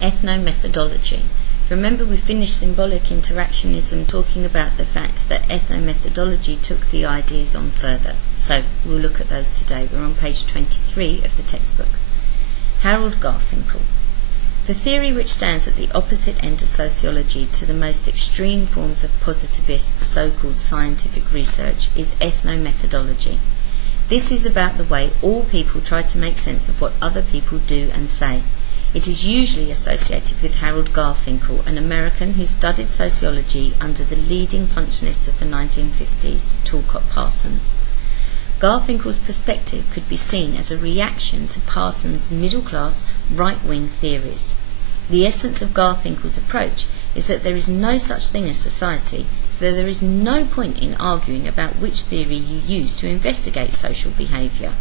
Ethnomethodology. Remember, we finished symbolic interactionism talking about the fact that ethnomethodology took the ideas on further. So we'll look at those today. We're on page 23 of the textbook. Harold Garfinkel. The theory which stands at the opposite end of sociology to the most extreme forms of positivist so-called scientific research is ethnomethodology. This is about the way all people try to make sense of what other people do and say. It is usually associated with Harold Garfinkel, an American who studied sociology under the leading functionist of the 1950s, Talcott Parsons. Garfinkel's perspective could be seen as a reaction to Parsons' middle-class, right-wing theories. The essence of Garfinkel's approach is that there is no such thing as society, so that there is no point in arguing about which theory you use to investigate social behaviour.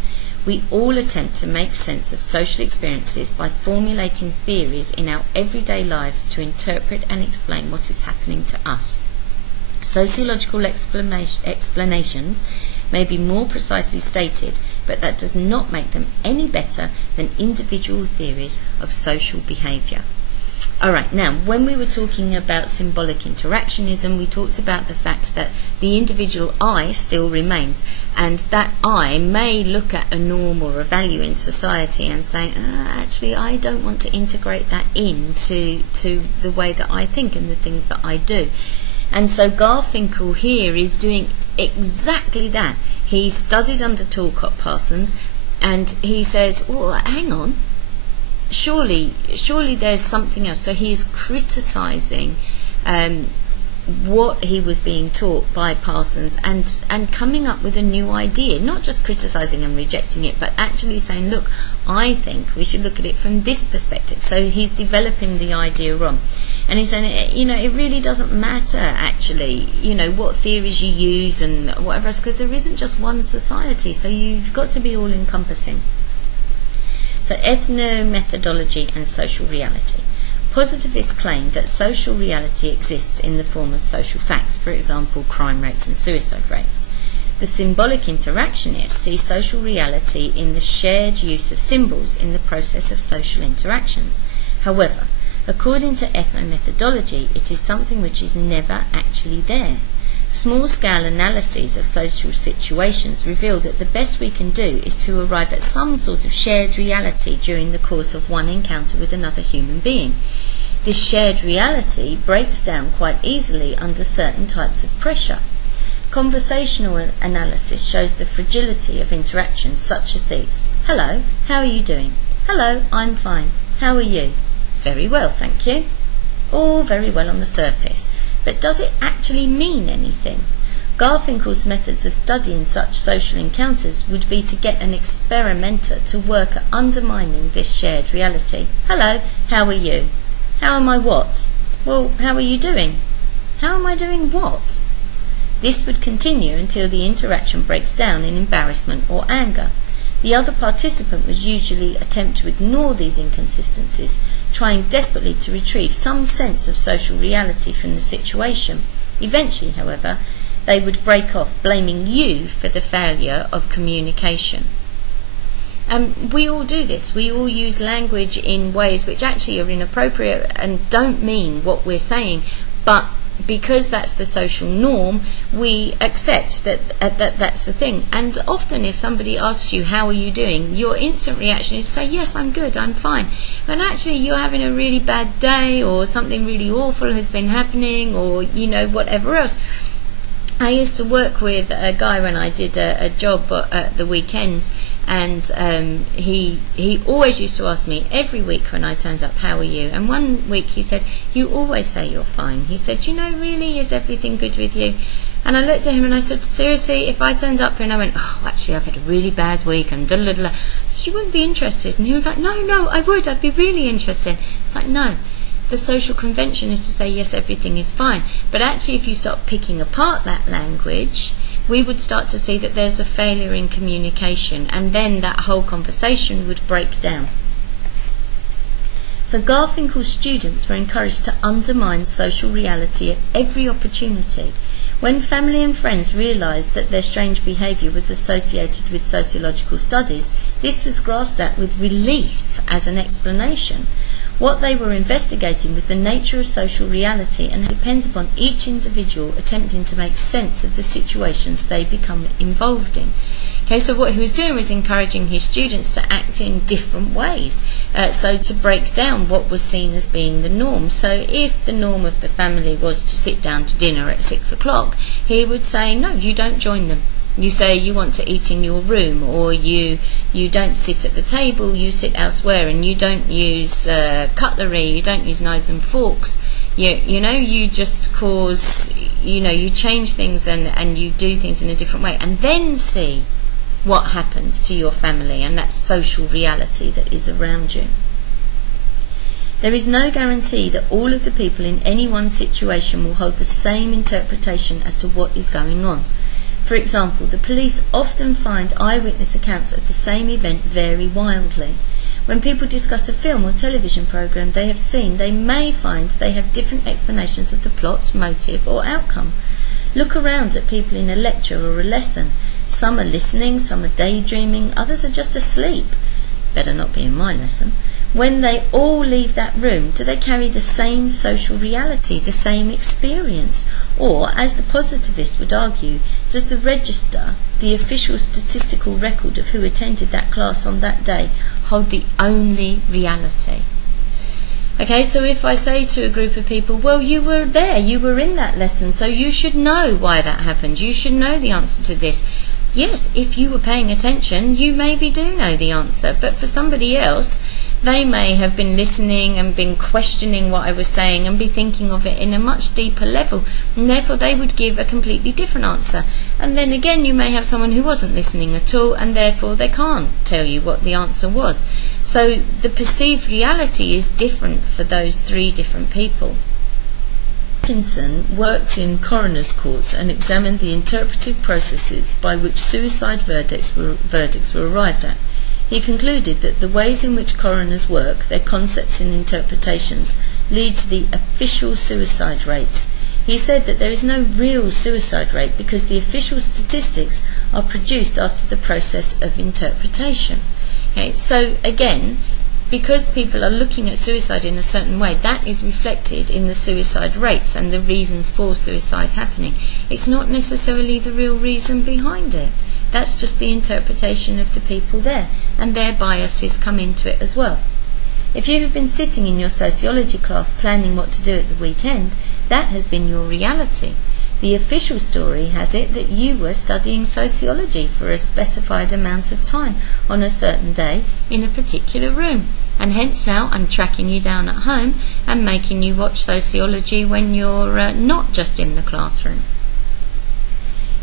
We all attempt to make sense of social experiences by formulating theories in our everyday lives to interpret and explain what is happening to us. Sociological explanations may be more precisely stated, but that does not make them any better than individual theories of social behaviour. Alright, now, when we were talking about symbolic interactionism, we talked about the fact that the individual I still remains, and that I may look at a norm or a value in society and say, actually, I don't want to integrate that into the way that I think and the things that I do. And so Garfinkel here is doing exactly that. He studied under Talcott Parsons, and he says, well, hang on, surely there's something else. So he is criticising what he was being taught by Parsons and coming up with a new idea, not just criticising and rejecting it, but actually saying, look, I think we should look at it from this perspective. So he's developing the idea wrong. And he's saying, it really doesn't matter, actually, what theories you use and whatever else, because there isn't just one society, so you've got to be all-encompassing. So, ethnomethodology and social reality. Positivists claim that social reality exists in the form of social facts, for example, crime rates and suicide rates. The symbolic interactionists see social reality in the shared use of symbols in the process of social interactions. However, according to ethnomethodology, it is something which is never actually there. Small-scale analyses of social situations reveal that the best we can do is to arrive at some sort of shared reality during the course of one encounter with another human being. This shared reality breaks down quite easily under certain types of pressure. Conversational analysis shows the fragility of interactions such as these. Hello, how are you doing? Hello, I'm fine. How are you? Very well, thank you. All very well on the surface, but does it actually mean anything? Garfinkel's methods of studying such social encounters would be to get an experimenter to work at undermining this shared reality. Hello, how are you? How am I what? Well, how are you doing? How am I doing what? This would continue until the interaction breaks down in embarrassment or anger. The other participant would usually attempt to ignore these inconsistencies, trying desperately to retrieve some sense of social reality from the situation. Eventually, however, they would break off, blaming you for the failure of communication. We all do this. We all use language in ways which actually are inappropriate and don't mean what we're saying, but because that's the social norm, we accept that that's the thing. And often if somebody asks you, how are you doing, your instant reaction is to say, yes, I'm good, I'm fine. But actually you're having a really bad day, or something really awful has been happening, or whatever else. I used to work with a guy when I did a job at the weekends, and he always used to ask me every week when I turned up, how are you? And one week he said, you always say you're fine. He said, really, is everything good with you? And I looked at him and I said, seriously, if I turned up here and I went, oh, actually I've had a really bad week and blah, blah, blah, I said, you wouldn't be interested? And he was like, no, I would, I'd be really interested. It's like, no. The social convention is to say, yes, everything is fine. But actually, if you start picking apart that language, we would start to see that there's a failure in communication, and then that whole conversation would break down. So Garfinkel's students were encouraged to undermine social reality at every opportunity. When family and friends realised that their strange behaviour was associated with sociological studies, this was grasped at with relief as an explanation. What they were investigating was the nature of social reality and depends upon each individual attempting to make sense of the situations they become involved in. Okay, so what he was doing was encouraging his students to act in different ways, so to break down what was seen as being the norm. So if the norm of the family was to sit down to dinner at 6 o'clock, he would say, no, you don't join them. You say you want to eat in your room, or you don't sit at the table, you sit elsewhere, and you don't use cutlery, you don't use knives and forks. You just you change things and you do things in a different way, and then see what happens to your family and that social reality that is around you. There is no guarantee that all of the people in any one situation will hold the same interpretation as to what is going on. For example, the police often find eyewitness accounts of the same event vary wildly. When people discuss a film or television program they have seen, they may find they have different explanations of the plot, motive, or outcome. Look around at people in a lecture or a lesson. Some are listening, some are daydreaming, others are just asleep. Better not be in my lesson. When they all leave that room, do they carry the same social reality, the same experience? Or, as the positivists would argue, does the register, the official statistical record of who attended that class on that day, hold the only reality? Okay, so if I say to a group of people, well, you were there, you were in that lesson, so you should know why that happened, you should know the answer to this. Yes, if you were paying attention, you maybe do know the answer, but for somebody else, they may have been listening and been questioning what I was saying and be thinking of it in a much deeper level, and therefore they would give a completely different answer. And then again, you may have someone who wasn't listening at all, and therefore they can't tell you what the answer was. So the perceived reality is different for those three different people. Atkinson worked in coroner's courts and examined the interpretive processes by which suicide verdicts were arrived at. He concluded that the ways in which coroners work, their concepts and interpretations, lead to the official suicide rates. He said that there is no real suicide rate because the official statistics are produced after the process of interpretation. Okay, so again, because people are looking at suicide in a certain way, that is reflected in the suicide rates and the reasons for suicide happening. It's not necessarily the real reason behind it. That's just the interpretation of the people there, and their biases come into it as well. If you have been sitting in your sociology class planning what to do at the weekend, that has been your reality. The official story has it that you were studying sociology for a specified amount of time on a certain day in a particular room, and hence now I'm tracking you down at home and making you watch sociology when you're not just in the classroom.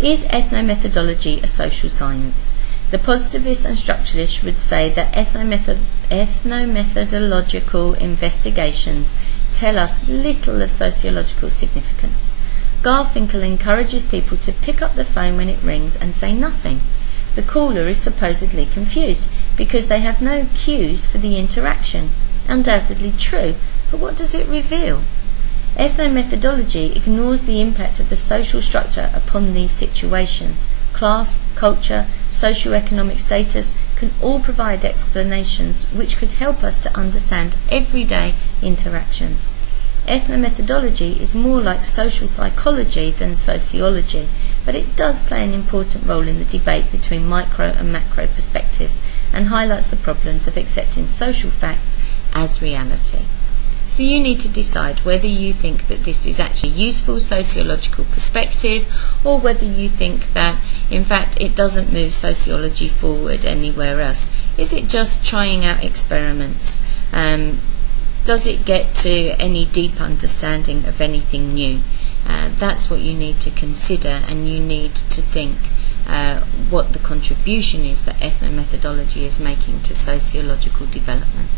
Is ethnomethodology a social science? The positivists and structuralists would say that ethnomethodological investigations tell us little of sociological significance. Garfinkel encourages people to pick up the phone when it rings and say nothing. The caller is supposedly confused because they have no cues for the interaction. Undoubtedly true, but what does it reveal? Ethnomethodology ignores the impact of the social structure upon these situations. Class, culture, socio-economic status can all provide explanations which could help us to understand everyday interactions. Ethnomethodology is more like social psychology than sociology, but it does play an important role in the debate between micro and macro perspectives and highlights the problems of accepting social facts as reality. So you need to decide whether you think that this is actually a useful sociological perspective, or whether you think that in fact it doesn't move sociology forward anywhere else. Is it just trying out experiments? Does it get to any deep understanding of anything new? That's what you need to consider, and you need to think what the contribution is that ethnomethodology is making to sociological development.